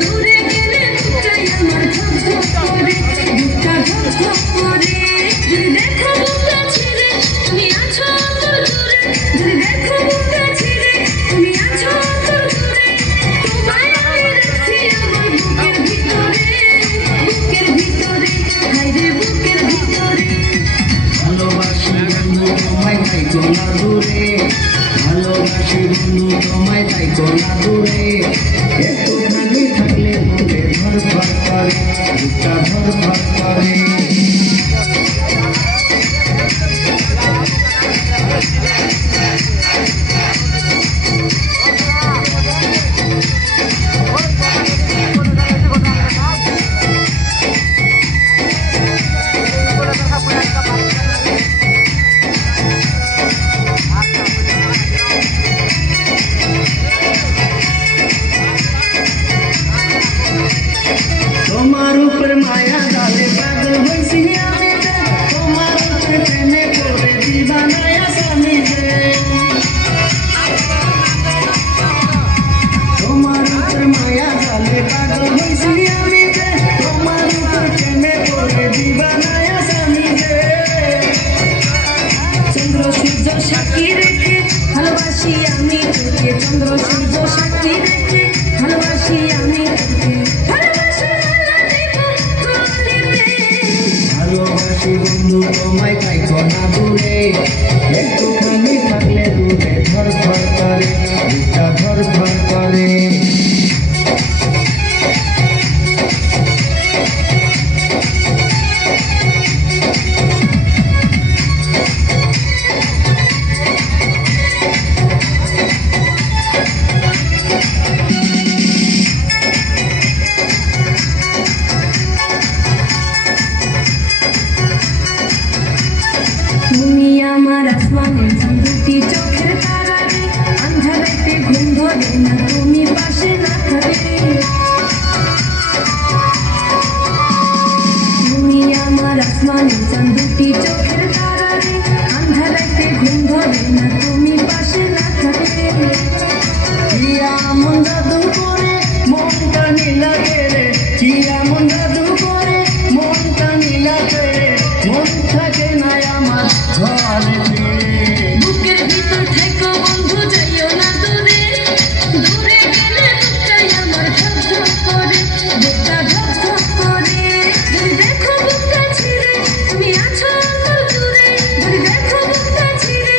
দূরে গেলে বুকটাই আমার ধক ধক করে, বুকটা ধক ধক করে। যদি দেখো বুকটা ছেড়ে তুমি আছো অন্তর জুড়ে, যদি দেখো বুকটা ছেড়ে তুমি আছো অন্তর জুড়ে, তোমায় আমি রাখছি আমার বুকের ভিতরে, বুকের ভিতরে, হায়রে বুকের ভিতরে। ভালোবাসি বন্ধু তোমায় তাইতো না দূরে, ভালোবাসি বন্ধু তোমায় তাইতো না দূরে, একটুখানি থাকলে বুকে ধর ধর করে, বুকটা ধর ধর করে। তোমার উপর মায়া জালে পাগল হইছি আমি যে, তোমার উপর প্রেমে পড়ে দিবানায় আসামি যে, তোমার উপর মায়া জালে পাগল হইছি আমি যে, তোমার উপর প্রেমে পড়ে দিবানায় আসামি যে। চন্দ্র সূর্য সাক্ষী রেখে ভালোবাসি আমি তোকে, চন্দ্র সূর্য সাক্ষী রেখে ভালোবাসি আমি তোকে, ভালোবাসি ভালোবাসি বন্ধু তোমায় তাইতো না দূরে, একটুখানি থাকলে দূরে ধর ধর করে, বুকটা ধর ধর করে। তুমি আমার আসমানের চাঁদ, দুটি চোখের তারা রে, আন্ধারাতে ঘুম ধরে না তুমি পাশে না